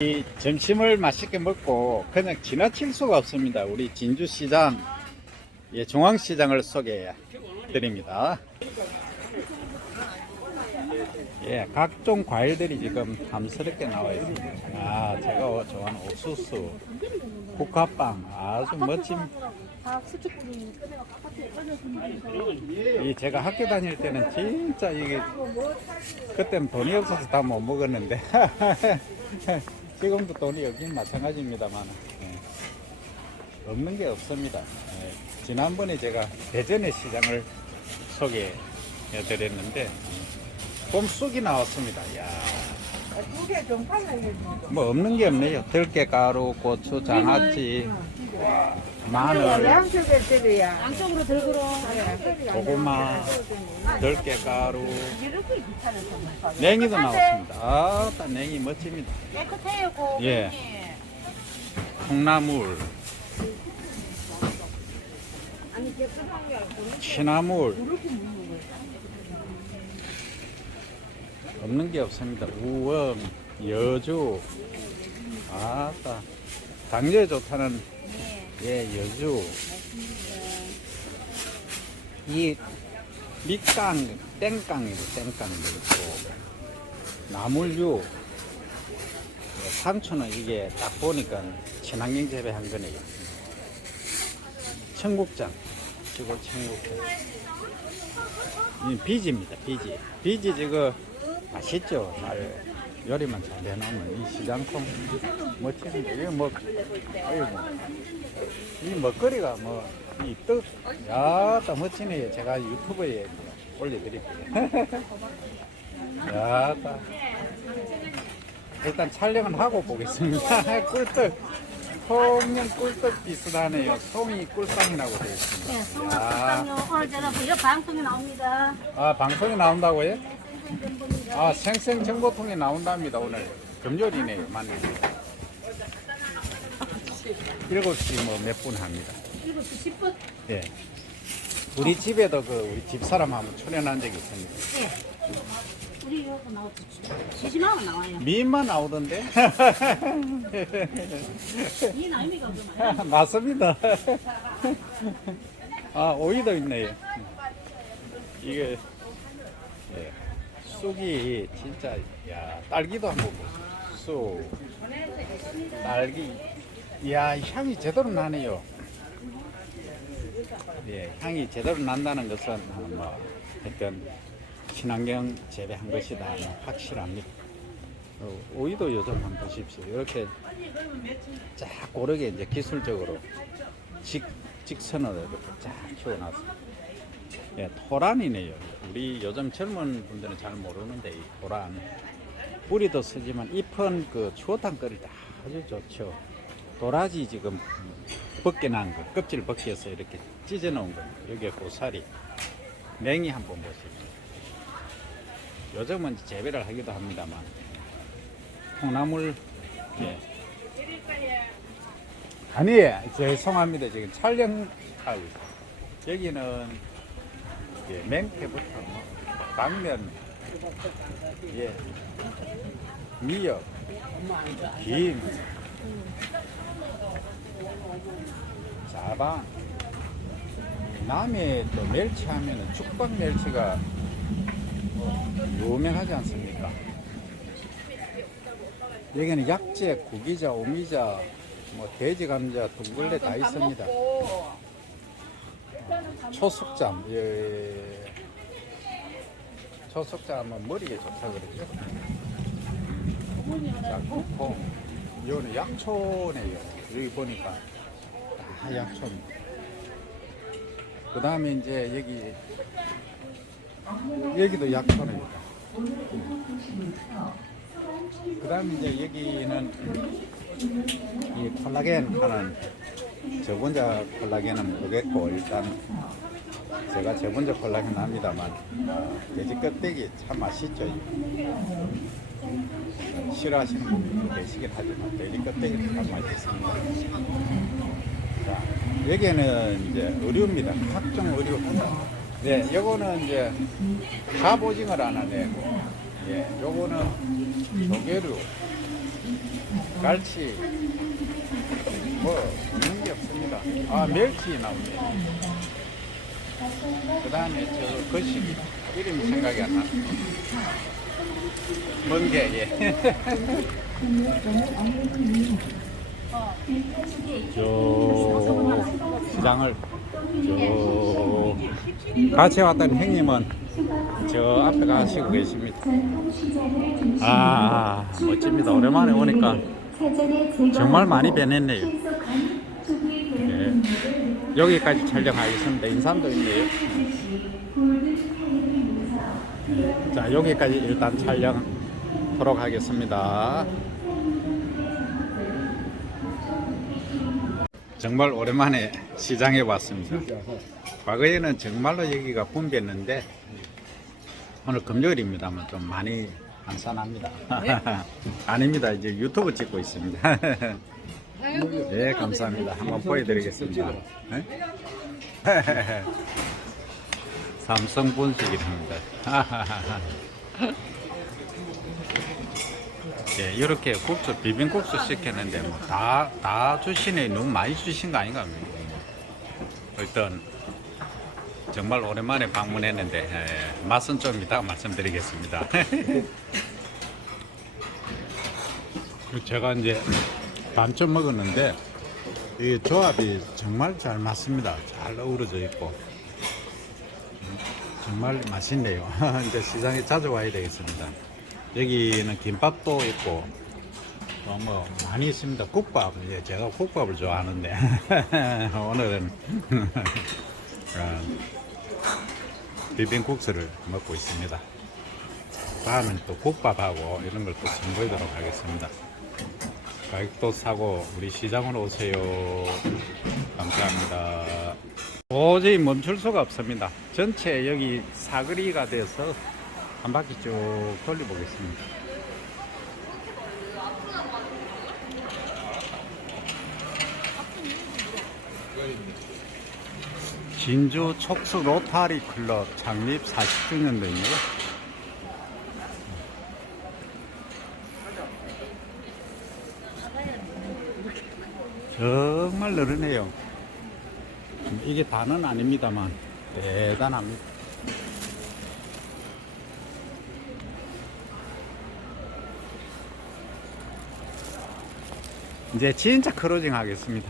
이 점심을 맛있게 먹고 그냥 지나칠 수가 없습니다. 우리 진주시장, 예, 중앙시장을 소개해 드립니다. 예, 각종 과일들이 지금 탐스럽게 나와 있습니다. 아, 제가 좋아하는 옥수수, 국화빵, 아주 멋진. 이 제가 학교 다닐 때는 진짜 이게 그때는 돈이 없어서 다 못 먹었는데 지금도 돈이 없긴 마찬가지입니다만 예. 없는 게 없습니다. 예. 지난번에 제가 대전의 시장을 소개해 드렸는데 봄 쑥이 나왔습니다. 야. 두 개 좀 팔라요. 뭐 없는 게 없네요. 들깨 가루, 고추, 장아찌, 마늘, 양쪽에 드려야. 양쪽으로 들고로 고구마, 들깨가루. 냉이도 나왔습니다. 아, 딱 냉이 멋집니다. 깨끗해요, 고. 예. 콩나물, 아니, 깨끗한 게 아니고. 취나물. 없는 게 없습니다. 우엉, 여주. 아따. 당뇨에 좋다는 예, 여주. 이 밑강, 땡깡이고 땡깡도 있고 나물류. 예, 상추는 이게 딱 보니까 친환경 재배한 거네요. 청국장, 시골 청국장. 이 비지입니다, 비지. 비지 지금 맛있죠? 잘 요리만 잘 해놓으면 이 시장통 멋집니다. 이거 뭐, 아이고, 이 먹거리가 뭐, 이 떡, 야, 딱 멋지네요. 제가 유튜브에 올려드릴게요. 야, 딱. 일단 촬영은 하고 보겠습니다. 꿀떡. 송년 꿀떡 비슷하네요. 송이 꿀빵이라고 되어 있습니다. 네, 야. 송화빵요 오늘 제가 그 방송에 나옵니다. 아 방송에 나온다고요? 아 생생 정보통에 나온답니다 오늘 금요일이네요 맞네 7시 뭐 몇 분 합니다 7시 10분. 예 우리 집에도 그 우리 집 사람 한번 출연한 적이 있습니다 네. 우리 여기 나오지. 시시마만 나와요. 미인만 나오던데 이 나이가 그만. 맞습니다 아 오이도 있네요 이게 예, 쑥이 진짜 야 딸기도 한번 보세요. 쑥 딸기. 이야 향이 제대로 나네요. 예, 향이 제대로 난다는 것은 뭐 어떤 친환경 재배한 것이다 뭐 확실합니다. 어, 오이도 요즘 한번 보십시오. 이렇게 쫙 고르게 이제 기술적으로 직, 직선으로 이렇게 쫙 키워놨습니다 예, 토란이네요. 우리 요즘 젊은 분들은 잘 모르는데 이 토란 뿌리도 쓰지만 잎은 그 추어탕 끓일 때 아주 좋죠. 도라지 지금 벗겨난 거, 껍질 벗겨서 이렇게 찢어 놓은 거. 여기에 고사리, 냉이 한번 보십시오. 요즘은 재배를 하기도 합니다만 콩나물 예. 아니 죄송합니다 지금 촬영 할 여기는 예, 맹태부터 뭐 당면, 예, 미역, 김, 자방, 남해 또 멸치 하면은 죽박 멸치가 유명하지 않습니까? 여기는 약재, 구기자, 오미자, 뭐 돼지 감자, 둥글레 다 있습니다. 초숙잠, 예. 초숙잠은 머리에 좋다 그러죠. 자, 콩. 이거는 약초네요. 여기 보니까 다 약초입니다. 그 다음에 이제 여기 여기도 약초입니다. 그 다음에 이제 여기는 이 콜라겐 하는 저 혼자 콜라겐은 모르겠고 일단 제가 저 혼자 콜라겐 합니다만 어, 돼지 껍데기 참 맛있죠. 싫어하시는 분들도 계시긴 하지만 돼지 껍데기는 참 맛있습니다. 자, 여기는 이제 의류입니다. 각종 의류. 네, 요거는 이제 갑오징어를 하나 내고, 예, 요거는 조개류, 갈치 뭐 없는 게 없습니다. 아 멸치 나옵니다. 그 다음에 저 거시기 이름이 생각이 안 나. 뭔게 예. 저 시장을 저 같이 왔던 형님은 저 앞에 가시고 계십니다. 아 멋집니다. 오랜만에 오니까 정말 많이 변했네요. 예. 여기까지 촬영하겠습니다. 인삼도 있네요. 자 여기까지 일단 촬영하도록 하겠습니다. 정말 오랜만에 시장에 왔습니다. 과거에는 정말로 여기가 붐볐는데 오늘 금요일입니다만 좀 많이 안산합니다. 아닙니다. 이제 유튜브 찍고 있습니다. 네, 감사합니다. 한번 보여드리겠습니다. 네? 삼성 분식이랍니다. 예, 이렇게 국수, 비빔국수 시켰는데 뭐 다, 다 주시네. 너무 많이 주신 거 아닌가? 일단 정말 오랜만에 방문했는데 예, 맛은 좀 이따가 말씀드리겠습니다. 제가 이제 반쯤 먹었는데 이 조합이 정말 잘 맞습니다. 잘 어우러져 있고 음, 정말 맛있네요. 이제 시장에 자주 와야 되겠습니다. 여기는 김밥도 있고 또뭐 많이 있습니다. 국밥 이제 제가 국밥을 좋아하는데 오늘은 어, 비빔국수를 먹고 있습니다. 다음엔 또 국밥하고 이런 걸 또 선보이도록 하겠습니다. 가격도 사고 우리 시장으로 오세요. 감사합니다. 도저히 멈출 수가 없습니다. 전체 여기 사거리가 돼서 한 바퀴 쭉 돌려보겠습니다. 진주 촉수 로타리 클럽 창립 40주년도입니다. 정말 늘으네요. 이게 다는 아닙니다만 대단합니다. 이제 진짜 크로징 하겠습니다.